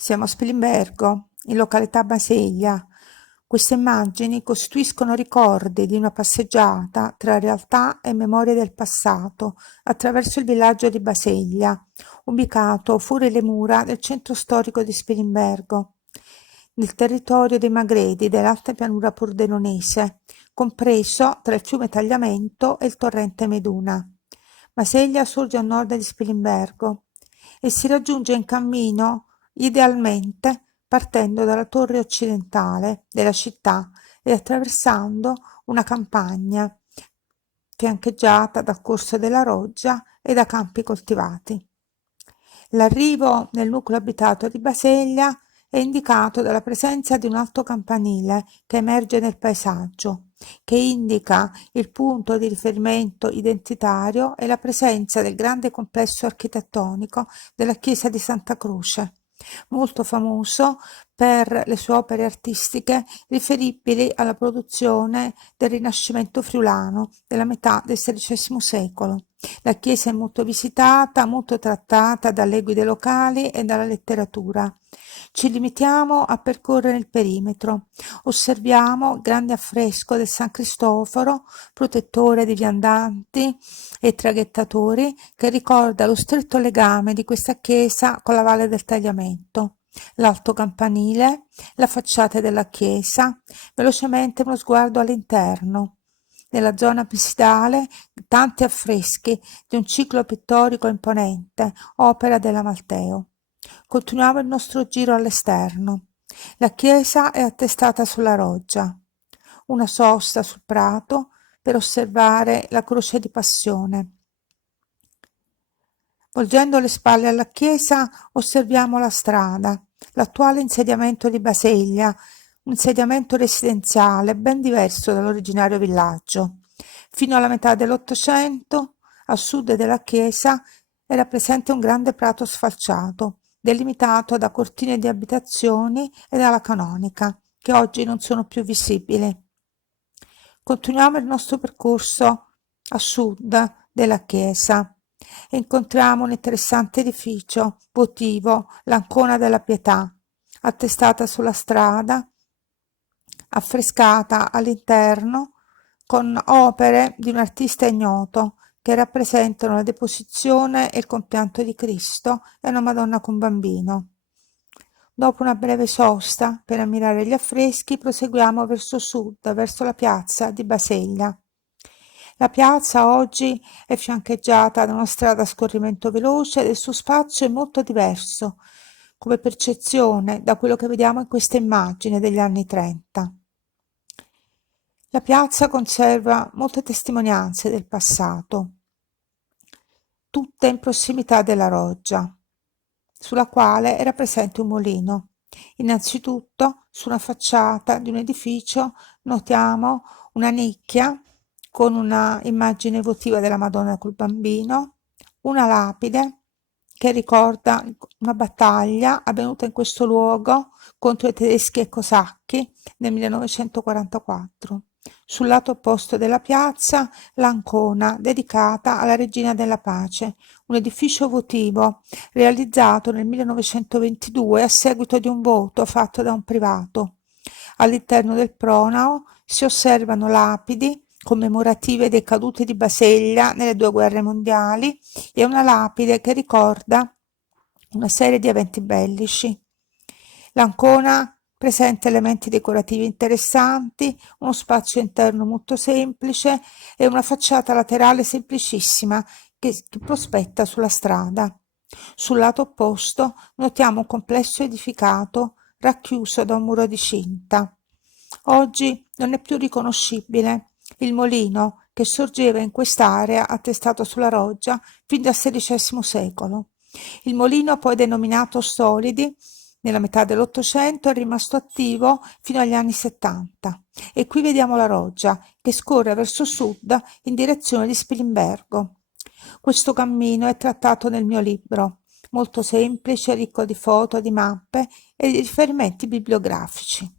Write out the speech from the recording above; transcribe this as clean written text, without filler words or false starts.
Siamo a Spilimbergo, in località Basiglia. Queste immagini costituiscono ricordi di una passeggiata tra realtà e memorie del passato attraverso il villaggio di Basiglia, ubicato fuori le mura del centro storico di Spilimbergo, nel territorio dei Magredi dell'alta pianura pordenonese, compreso tra il fiume Tagliamento e il torrente Meduna. Basiglia sorge a nord di Spilimbergo e si raggiunge in cammino idealmente partendo dalla torre occidentale della città e attraversando una campagna fiancheggiata dal corso della Roggia e da campi coltivati. L'arrivo nel nucleo abitato di Basiglia è indicato dalla presenza di un alto campanile che emerge nel paesaggio, che indica il punto di riferimento identitario e la presenza del grande complesso architettonico della chiesa di Santa Croce, molto famoso per le sue opere artistiche riferibili alla produzione del Rinascimento friulano della metà del XVI secolo. La chiesa è molto visitata, molto trattata dalle guide locali e dalla letteratura. Ci limitiamo a percorrere il perimetro. Osserviamo il grande affresco del San Cristoforo, protettore di viandanti e traghettatori, che ricorda lo stretto legame di questa chiesa con la Valle del Tagliamento. L'alto campanile, la facciata della chiesa, velocemente uno sguardo all'interno. Nella zona absidale tanti affreschi di un ciclo pittorico imponente, opera dell'Amalteo. Continuiamo il nostro giro all'esterno. La chiesa è attestata sulla roggia. Una sosta sul prato per osservare la croce di passione. Volgendo le spalle alla chiesa osserviamo la strada, l'attuale insediamento di Basiglia, un insediamento residenziale ben diverso dall'originario villaggio. Fino alla metà dell'Ottocento, a sud della chiesa, era presente un grande prato sfalciato, delimitato da cortine di abitazioni e dalla canonica, che oggi non sono più visibili. Continuiamo il nostro percorso a sud della chiesa e incontriamo un interessante edificio votivo, l'Ancona della Pietà, attestata sulla strada, affrescata all'interno con opere di un artista ignoto che rappresentano la Deposizione e il compianto di Cristo e una Madonna con bambino. Dopo una breve sosta per ammirare gli affreschi, proseguiamo verso sud, verso la piazza di Basiglia. La piazza oggi è fiancheggiata da una strada a scorrimento veloce ed il suo spazio è molto diverso, come percezione, da quello che vediamo in questa immagine degli anni 30. La piazza conserva molte testimonianze del passato, tutte in prossimità della roggia, sulla quale era presente un mulino. Innanzitutto, su una facciata di un edificio notiamo una nicchia con una immagine votiva della Madonna col bambino, una lapide che ricorda una battaglia avvenuta in questo luogo contro i tedeschi e cosacchi nel 1944. Sul lato opposto della piazza, l'Ancona, dedicata alla Regina della Pace, un edificio votivo realizzato nel 1922 a seguito di un voto fatto da un privato. All'interno del pronao si osservano lapidi commemorative dei caduti di Basiglia nelle due guerre mondiali e una lapide che ricorda una serie di eventi bellici. L'Ancona presenta elementi decorativi interessanti, uno spazio interno molto semplice e una facciata laterale semplicissima che prospetta sulla strada. Sul lato opposto notiamo un complesso edificato racchiuso da un muro di cinta. Oggi non è più riconoscibile il mulino che sorgeva in quest'area attestato sulla roggia fin dal XVI secolo. Il mulino, poi denominato Stolidi, nella metà dell'Ottocento è rimasto attivo fino agli anni 70 e qui vediamo la roggia che scorre verso sud in direzione di Spilimbergo. Questo cammino è trattato nel mio libro, molto semplice, ricco di foto, di mappe e di riferimenti bibliografici.